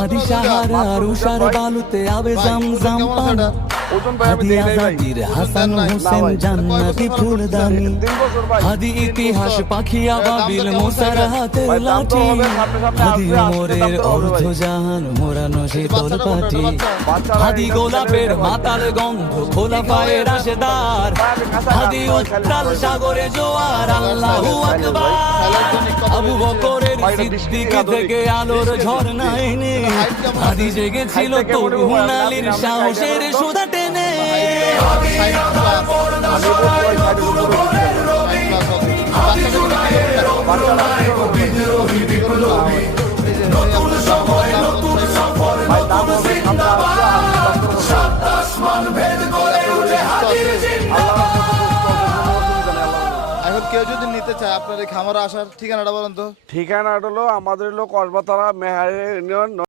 হাদি সাহারা রুষার বালুতে আবে জামজাম পানা হাদি আজাদির হাসান হোসেন জান্নাতি ফুলদানি হাদি ইতিহাস পাখি আবাবিল মুসার হাতের লাঠি হাদি ওমরের অর্ধজাহান মোরানো শীতল পাঠি হাদি গোলাপের মাতাল গন্ধ খোলা পায়ের রাশেদার হাদি উত্তাল সাগরে জোয়ার আল্লাহু আকবার আবু বকরের সিদ্দিক থেকে আলোর ঝর্ণা এনে হাদি জেগেছিল তরুণ আলীর সাহসের সুধা টেনে এখন কেউ যদি নিতে চায় আপনার এই খামারে আসার ঠিকানাটা বলেন তো। ঠিকানাটা হলো আমাদের কসবা থানা মেহারি ইউনিয়ন